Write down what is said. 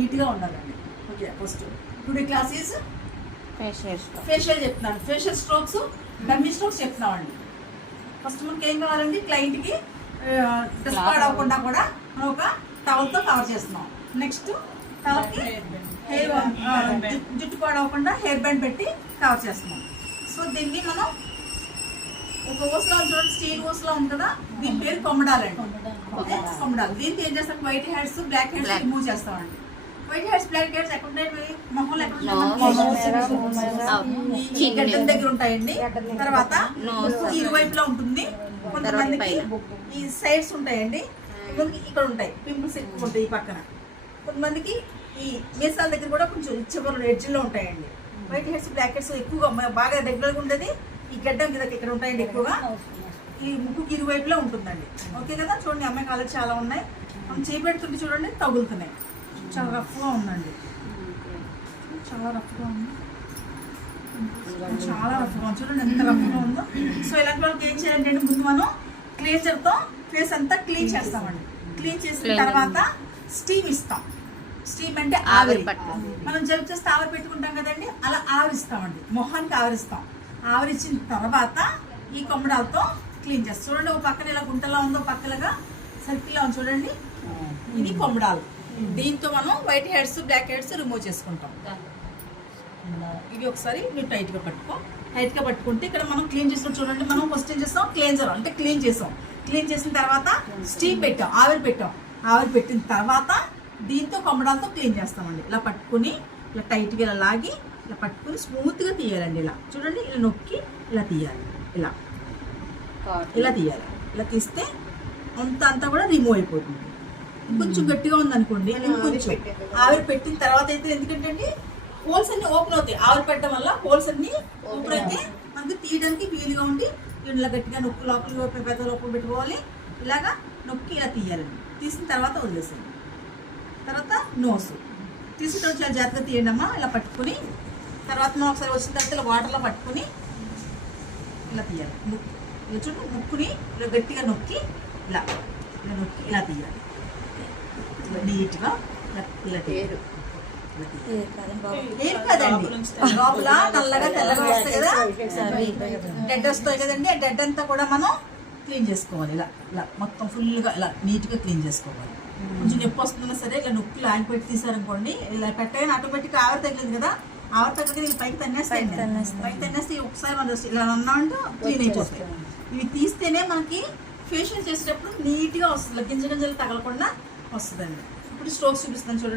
నీట్గా ఉండాలండి. Okay, first today class is facial చెప్తున్నాను. ఫేషియల్ స్ట్రోక్స్, డమ్మీ స్ట్రోక్స్ చెప్తున్నామండి. ఫస్ట్ మనకి ఏం కావాలండి, క్లయింట్కి డ్రెస్ పాడవకుండా కూడా మనం ఒక టవల్తో కవర్ చేస్తున్నాం. నెక్స్ట్ టవల్కి జుట్టు పాడవకుండా హెయిర్ బ్యాండ్ పెట్టి కవర్ చేస్తున్నాం. సో దీన్ని మనం ఒక ఊసలో చూడండి, స్టీల్ ఊసలో ఉంది కదా, దీని పేరు కొమ్మడాలండి. ఓకే, కొమ్మడాలు. దీనికి ఏం చేస్తాం, white hairs black hairs remove చేస్తామండి. వైట్ హెయిర్స్ బ్లాక్ హెయిర్స్ ఎక్కడ ఉంటాయి, మొహంలో ఎక్కడ ఈ గడ్డం దగ్గర ఉంటాయండి. తర్వాత ఇరువైపులో ఉంటుంది. కొంతమందికి ఈ సైడ్స్ ఉంటాయండి, ఇక్కడ ఉంటాయి. పింపుల్స్ ఎక్కువ ఉంటాయి ఈ పక్కన. కొంతమందికి ఈ మీసాల దగ్గర కూడా కొంచెం చివరి ఎడ్జ్లో ఉంటాయండి. వైట్ హెయిర్స్ బ్లాక్ హెయిర్స్ ఎక్కువగా బాగా రెగ్యులర్గా ఉండేది ఈ గడ్డం కిందకి ఇక్కడ ఉంటాయండి. ఎక్కువగా ఈ ముక్కుకి ఇరువైపులో ఉంటుందండి. ఓకే కదా, చూడండి అమ్మాయి కాళ్ళు చాలా ఉన్నాయి. మనం చేపెడుతుంటే చూడండి తగులుతున్నాయి. చాలా రఫ్గా ఉందండి, చాలా రఫ్గా ఉంది, చాలా రఫ్గా ఉంది. చూడండి ఎంత రఫ్గా ఉందో. సో ఇలాంటి వాళ్ళకి ఏం చేయాలంటే ముందు మనం క్లీన్జర్తో ఫేస్ అంతా క్లీన్ చేస్తామండి. క్లీన్ చేసిన తర్వాత స్టీమ్ ఇస్తాం. స్టీమ్ అంటే ఆవిరి. మనం జలుబు చేస్తే ఆవిరి పెట్టుకుంటాం కదండి, అలా ఆవిరిస్తామండి. మొహానికి ఆవిరిస్తాం. ఆవిరిచ్చిన తర్వాత ఈ కొమ్మడాలతో క్లీన్ చేస్తాం. చూడండి ఒక పక్కన ఇలా గుంటలా ఉందో, పక్కనగా సర్కిల్లా ఉంది చూడండి, ఇది కొమ్మడాలు. దీంతో మనం white hairs black hairs remove చేసుకుంటాం. ఇవి ఒకసారి మీరు టైట్గా పట్టుకో. టైట్గా పట్టుకుంటే ఇక్కడ మనం క్లీన్ చేస్తాం చూడండి. మనం ఫస్ట్ ఏం చేస్తాం, క్లీన్జర్ అంటే క్లీన్ చేసాం. క్లీన్ చేసిన తర్వాత స్టీమ్ పెట్టాం, ఆవిరి పెట్టాం. ఆవిరి పెట్టిన తర్వాత దీంతో కొమ్మడాలతో క్లీన్ చేస్తామండి. ఇలా పట్టుకుని ఇలా టైట్గా ఇలా లాగి ఇలా పట్టుకుని స్మూత్గా తీయాలండి. ఇలా చూడండి, ఇలా నొక్కి ఇలా తీయాలి. ఇలా ఇలా తీయాలి. ఇలా తీస్తే అంతా కూడా రిమూవ్ అయిపోతుంది. కొంచెం గట్టిగా ఉందనుకోండి, కొంచెం ఆవిరి పెట్టిన తర్వాత అయితే, ఎందుకంటే హోల్స్ అన్ని ఓపెన్ అవుతాయి. ఆవిరి పెట్టడం వల్ల హోల్స్ అన్ని ఓపెన్ అయితే మనకి తీయడానికి వీలుగా ఉండి ఇలా గట్టిగా నొక్కి లోపలికి పెద్ద లోపల పెట్టుకోవాలి. ఇలాగా నొక్కి ఇలా తీయాలండి. తీసిన తర్వాత వదిలేసేయండి. తర్వాత నోస్ తీసుకుంటే చాలా జాగ్రత్తగా తీయండి అమ్మా. ఇలా పట్టుకుని తర్వాత మనం ఒకసారి వచ్చిన తర్వాత ఇలా వాటర్లో పట్టుకుని ఇలా తీయాలి. ఇలా చూడండి, ముక్కుని ఇలా గట్టిగా నొక్కి ఇలా ఇలా నొక్కి ఇలా తీయాలి. నీట్గా ఇలా తీయాలి. ఏం కాదండి, లోపల నల్లగా తెల్లగా వస్తాయి కదా, డెడ్ వస్తాయి కదండి. ఆ డెడ్ అంతా కూడా మనం క్లీన్ చేసుకోవాలి. ఇలా ఇలా మొత్తం ఫుల్గా ఇలా నీట్గా క్లీన్ చేసుకోవాలి. కొంచెం నొప్పి వస్తుందన్నా సరే ఇలా నొక్కి లాగి పెట్టి తీసారనుకోండి, ఇలా పెట్టగానే ఆటోమేటిక్గా ఆవిరి తగ్గలేదు కదా, ఆవిరి తగ్గదు వీళ్ళు పైకి తన్నేస్తాయి. పైకి తన్నేస్తే ఒకసారి మనం ఇలా అన్నామంటే క్లీన్ అయిపోతాయి. ఇవి తీస్తేనే మనకి ఫేషియల్ చేసేటప్పుడు నీట్గా వస్తుంది, గింజలు తగలకుండా వస్తుందండి. ఇప్పుడు స్ట్రోక్స్ చూపిస్తాను చూడండి.